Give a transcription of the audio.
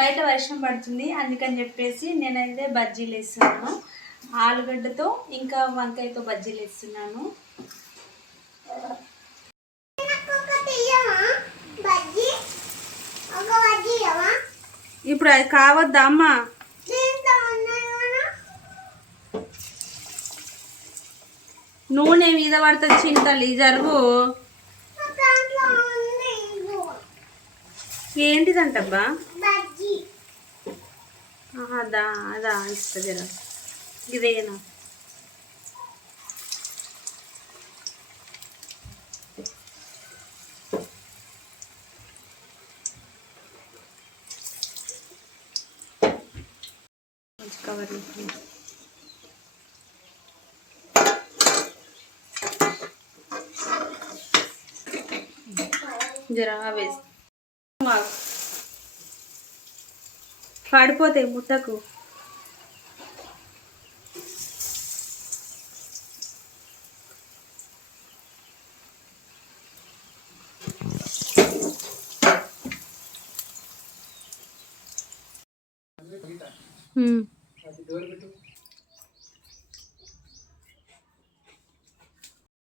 బయట వర్షం పడుతుంది, అందుకని చెప్పేసి నేనైతే బజ్జీలు వేస్తున్నాను. ఆలుగడ్డతో ఇంకా వంకాయతో బజ్జీలు వేస్తున్నాను. ఇప్పుడు అది కావద్దా అమ్మా? నూనె మీద పడుతుంది చింతలి, జరుగు. ఏంటిదంటబ్బా? అదా అదా ఇస్తా జరా, ఇదేనా? కవర్ జరా వేసి పడిపోతాయి ముట్టకు.